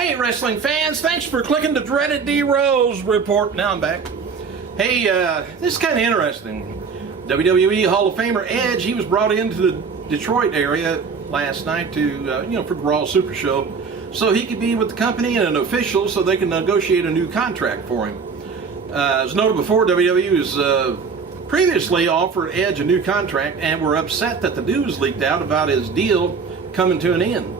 Hey, wrestling fans, thanks for clicking the dreaded D Rose report. Now I'm back. Hey, this is kind of interesting. WWE Hall of Famer Edge, he was brought into the Detroit area last night to, for the Raw Super Show, so he could be with the company and an official so they can negotiate a new contract for him. As noted before, WWE was previously offered Edge a new contract and were upset that the news leaked out about his deal coming to an end.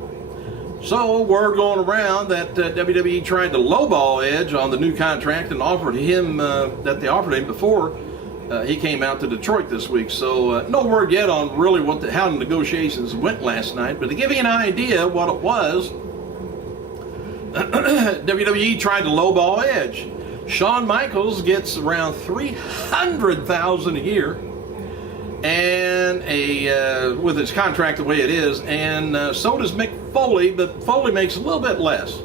So word going around that WWE tried to lowball Edge on the new contract and offered him that they offered him before he came out to Detroit this week. So no word yet on really how the negotiations went last night. But to give you an idea what it was, WWE tried to lowball Edge. Shawn Michaels gets around $300,000 a year, and with his contract the way it is, and so does Mick Foley, but Foley makes a little bit less.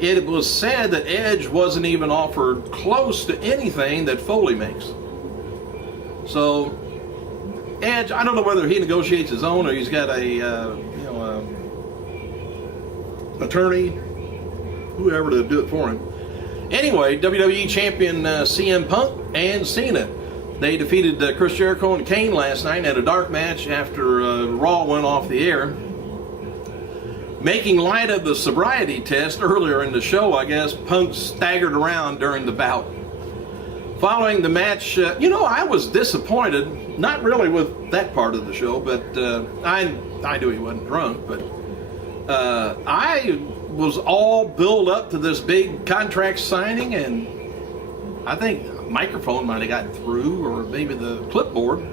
It was said that Edge wasn't even offered close to anything that Foley makes. So Edge, I don't know whether he negotiates his own or he's got a attorney, whoever to do it for him. Anyway, WWE champion CM Punk and Cena, they defeated Chris Jericho and Kane last night at a dark match after Raw went off the air. Making light of the sobriety test earlier in the show, I guess, Punk staggered around during the bout. Following the match, I was disappointed, not really with that part of the show, but I knew he wasn't drunk, but I was all built up to this big contract signing, and I think a microphone might have gotten through, or maybe the clipboard,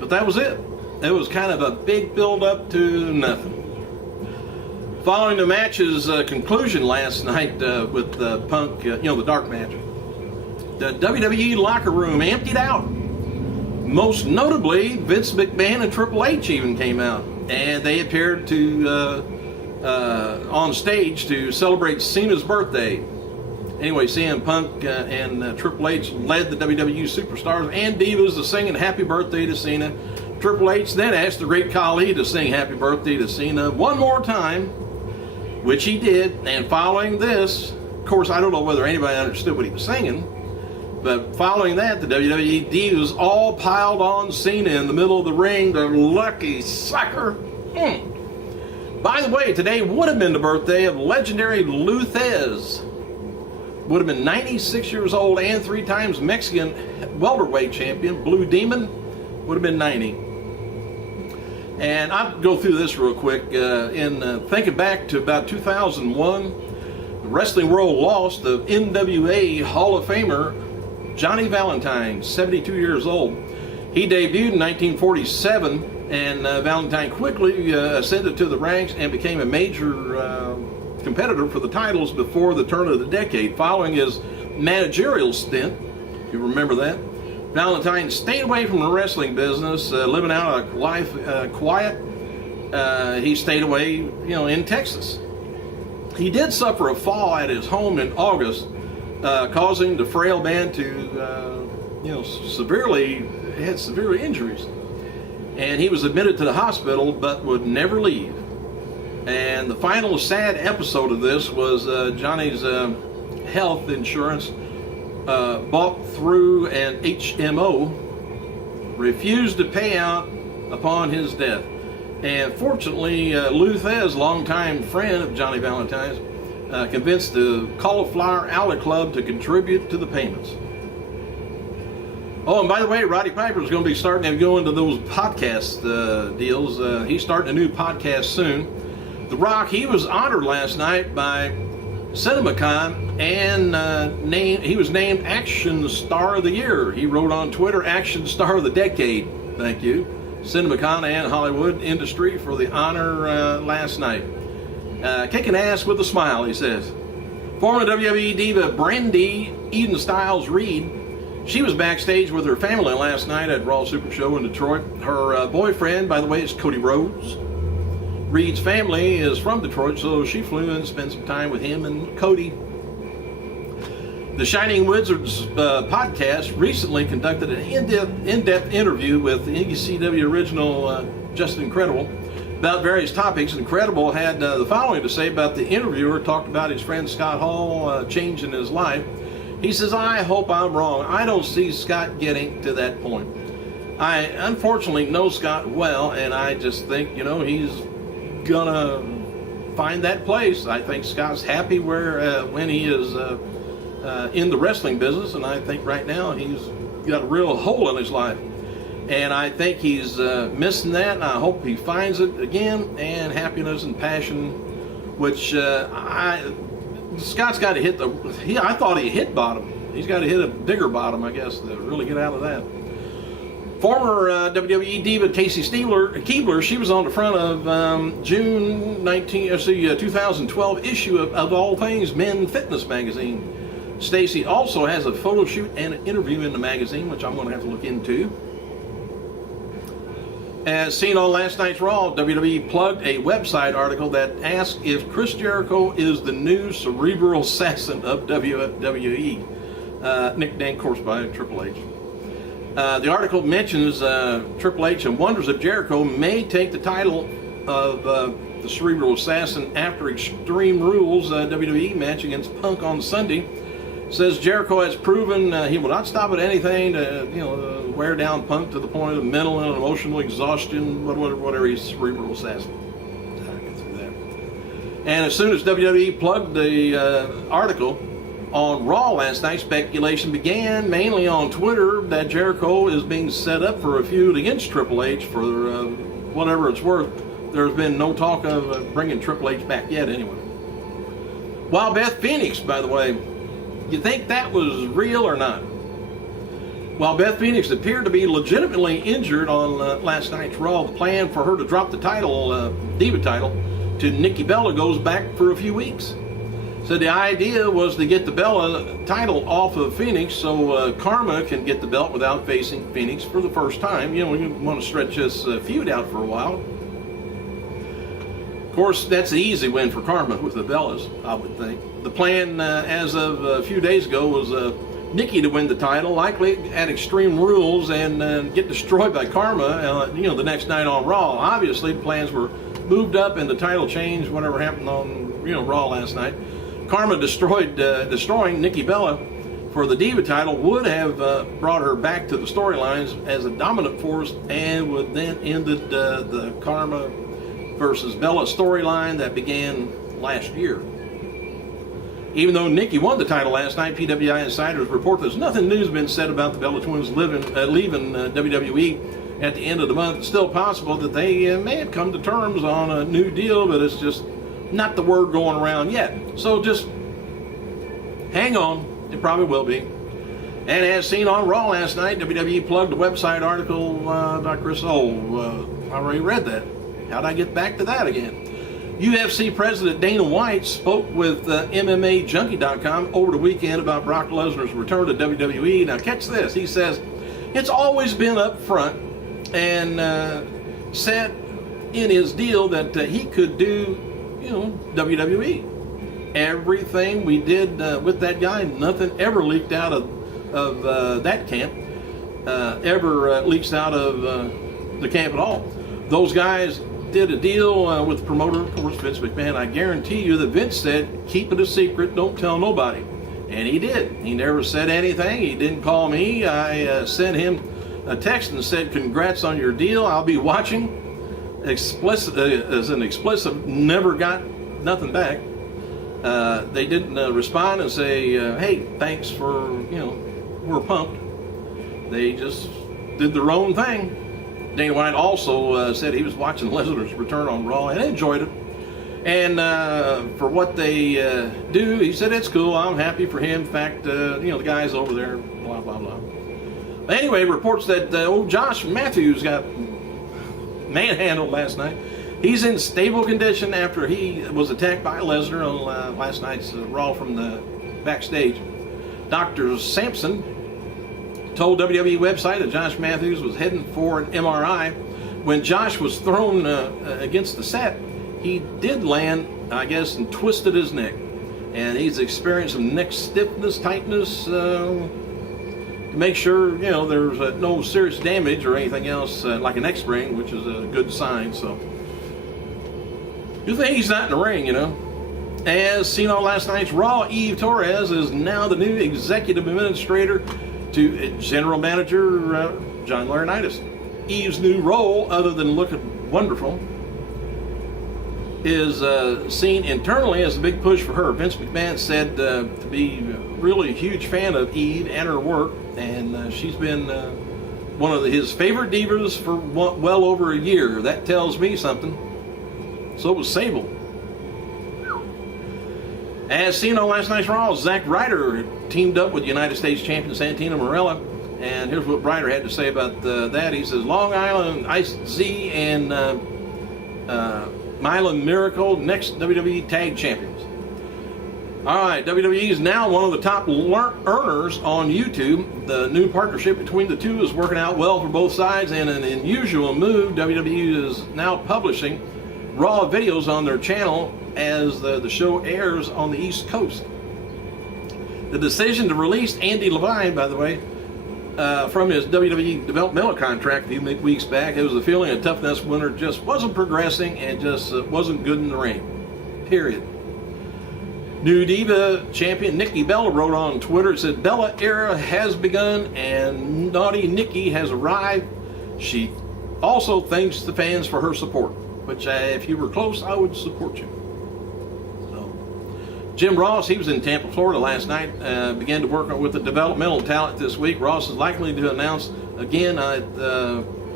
but that was it. It was kind of a big build up to nothing. Following the match's conclusion last night with Punk, the dark match, the WWE locker room emptied out. Most notably, Vince McMahon and Triple H even came out, and they appeared to on stage to celebrate Cena's birthday. Anyway, CM Punk and Triple H led the WWE superstars and divas to singing happy birthday to Cena. Triple H then asked the great Khali to sing happy birthday to Cena one more time, which he did. And following this, of course, I don't know whether anybody understood what he was singing, but following that, the WWE divas all piled on Cena in the middle of the ring, the lucky sucker. By the way, today would have been the birthday of legendary Lou Thez. Would have been 96 years old and 3 times Mexican welterweight champion. Blue Demon would have been 90. And I'll go through this real quick. In thinking back to about 2001, the wrestling world lost the NWA Hall of Famer Johnny Valentine, 72 years old. He debuted in 1947. And Valentine quickly ascended to the ranks and became a major competitor for the titles before the turn of the decade. Following his managerial stint, if you remember that, Valentine stayed away from the wrestling business, living out a life quiet. He stayed away, in Texas. He did suffer a fall at his home in August, causing the frail man to, had severe injuries. And he was admitted to the hospital, but would never leave. And the final sad episode of this was Johnny's health insurance, bought through an HMO, refused to pay out upon his death. And fortunately, Lou Thez, longtime friend of Johnny Valentine's, convinced the Cauliflower Alley Club to contribute to the payments. Oh, and by the way, Roddy Piper is going to be starting to go into those podcast deals. He's starting a new podcast soon. The Rock, he was honored last night by CinemaCon and he was named Action Star of the Year. He wrote on Twitter, Action Star of the Decade. Thank you, CinemaCon and Hollywood industry, for the honor last night. Kicking ass with a smile, he says. Former WWE diva Brandy Eden Styles Reed, she was backstage with her family last night at Raw Super Show in Detroit. Her boyfriend, by the way, is Cody Rhodes. Reed's family is from Detroit, so she flew in and spent some time with him and Cody. The Shining Wizards podcast recently conducted an in-depth interview with the ECW original Just Incredible, about various topics. Incredible had the following to say about the interviewer. Talked about his friend Scott Hall changing his life. He says, "I hope I'm wrong. I don't see Scott getting to that point. I unfortunately know Scott well, and I just think, he's gonna find that place. I think Scott's happy when he is in the wrestling business, and I think right now he's got a real hole in his life. And I think he's missing that, and I hope he finds it again, and happiness and passion, which Scott's got to hit I thought he hit bottom. He's got to hit a bigger bottom, I guess, to really get out of that." Former WWE diva Casey Keebler, she was on the front of June 2012 issue of All Things Men Fitness magazine. Stacy also has a photo shoot and an interview in the magazine, which I'm going to have to look into. As seen on last night's Raw, WWE plugged a website article that asked if Chris Jericho is the new Cerebral Assassin of WWE, nicknamed, of course, by Triple H. The article mentions Triple H and wonders if Jericho may take the title of the Cerebral Assassin after Extreme Rules WWE match against Punk on Sunday. Says Jericho has proven he will not stop at anything to wear down Punk to the point of mental and emotional exhaustion, whatever he's Cerebral Assassin. I'll get through that. And as soon as WWE plugged the article on Raw last night, speculation began mainly on Twitter that Jericho is being set up for a feud against Triple H for whatever it's worth. There's been no talk of bringing Triple H back yet anyway. While Beth Phoenix, by the way, you think that was real or not? While Beth Phoenix appeared to be legitimately injured on last night's Raw, the plan for her to drop the title, Diva title, to Nikki Bella goes back for a few weeks. So the idea was to get the Bella title off of Phoenix so Karma can get the belt without facing Phoenix for the first time. We want to stretch this feud out for a while. Of course, that's an easy win for Karma with the Bellas, I would think. The plan as of a few days ago was Nikki to win the title, likely at Extreme Rules, and get destroyed by Karma, the next night on Raw. Obviously, the plans were moved up and the title changed, whatever happened on Raw last night. Karma destroying Nikki Bella for the Diva title would have brought her back to the storylines as a dominant force and would then ended the Karma versus Bella storyline that began last year. Even though Nikki won the title last night, PWI insiders report there's nothing new has been said about the Bella Twins leaving WWE at the end of the month. It's still possible that they may have come to terms on a new deal, but it's just not the word going around yet. So just hang on. It probably will be. And as seen on Raw last night, WWE plugged a website article by Chris. I already read that. How'd I get back to that again? UFC President Dana White spoke with MMAJunkie.com over the weekend about Brock Lesnar's return to WWE. Now catch this. He says, it's always been up front and said in his deal that he could do WWE. Everything we did with that guy, nothing ever leaked out of that camp, ever leaks out of the camp at all. Those guys did a deal with the promoter, of course, Vince McMahon. I guarantee you that Vince said, keep it a secret, don't tell nobody. And he did. He never said anything. He didn't call me. I sent him a text and said, congrats on your deal. I'll be watching. Explicit, as an explicit, never got nothing back. They didn't respond and say, hey, thanks for, we're pumped. They just did their own thing. Dana White also said he was watching Lesnar's return on Raw and enjoyed it. And for what they do, he said, it's cool. I'm happy for him. In fact, the guy's over there, blah, blah, blah. But anyway, reports that old Josh Matthews got manhandled last night. He's in stable condition after he was attacked by Lesnar on last night's Raw from the backstage. Dr. Sampson told WWE website that Josh Matthews was heading for an MRI. When Josh was thrown against the set, he did land, I guess, and twisted his neck. And he's experienced some neck stiffness, tightness, to make sure, there's no serious damage or anything else, like a neck sprain, which is a good sign. So You think he's not in the ring, you know? As seen on last night's Raw, Eve Torres is now the new executive administrator to general manager John Laurinaitis. Eve's new role, other than looking wonderful, is seen internally as a big push for her. Vince McMahon said to be really a huge fan of Eve and her work, and she's been one of his favorite divas for well over a year. That tells me something. So was Sable. As seen on last night's Raw, Zack Ryder teamed up with United States champion Santino Marella, and here's what Ryder had to say about that. He says, Long Island Ice Z and Mylan Miracle, next WWE Tag Champions. Alright, WWE is now one of the top earners on YouTube. The new partnership between the two is working out well for both sides, and an unusual move, WWE is now publishing Raw videos on their channel as the show airs on the East Coast. The decision to release Andy Levine, by the way, from his WWE developmental contract a few weeks back, it was a feeling a Tough Enough winner just wasn't progressing and just wasn't good in the ring. Period. New Diva champion Nikki Bella wrote on Twitter, it said, Bella era has begun and Naughty Nikki has arrived. She also thanks the fans for her support, which if you were close, I would support you. Jim Ross, he was in Tampa, Florida last night, began to work with the developmental talent this week. Ross is likely to announce again at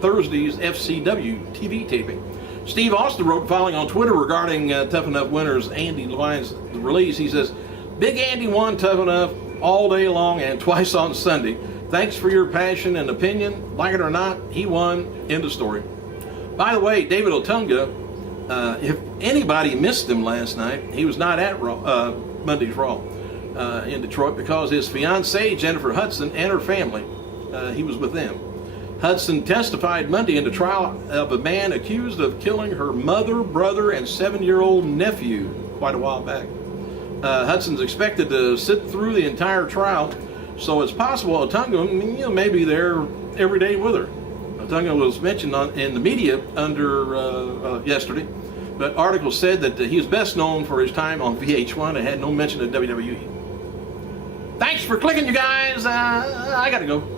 Thursday's FCW TV taping. Steve Austin wrote following on Twitter regarding Tough Enough winners Andy Levine's release. He says, Big Andy won Tough Enough all day long and twice on Sunday. Thanks for your passion and opinion. Like it or not, he won. End of story. By the way, David Otunga, if anybody missed him last night, he was not at Raw, Monday's Raw in Detroit because his fiancée, Jennifer Hudson, and her family, he was with them. Hudson testified Monday in the trial of a man accused of killing her mother, brother, and 7-year-old nephew quite a while back. Hudson's expected to sit through the entire trial, so it's possible Otunga may be there every day with her. Otunga was mentioned in the media yesterday, but articles said that he is best known for his time on VH1 and had no mention of WWE. Thanks for clicking, you guys. I gotta go.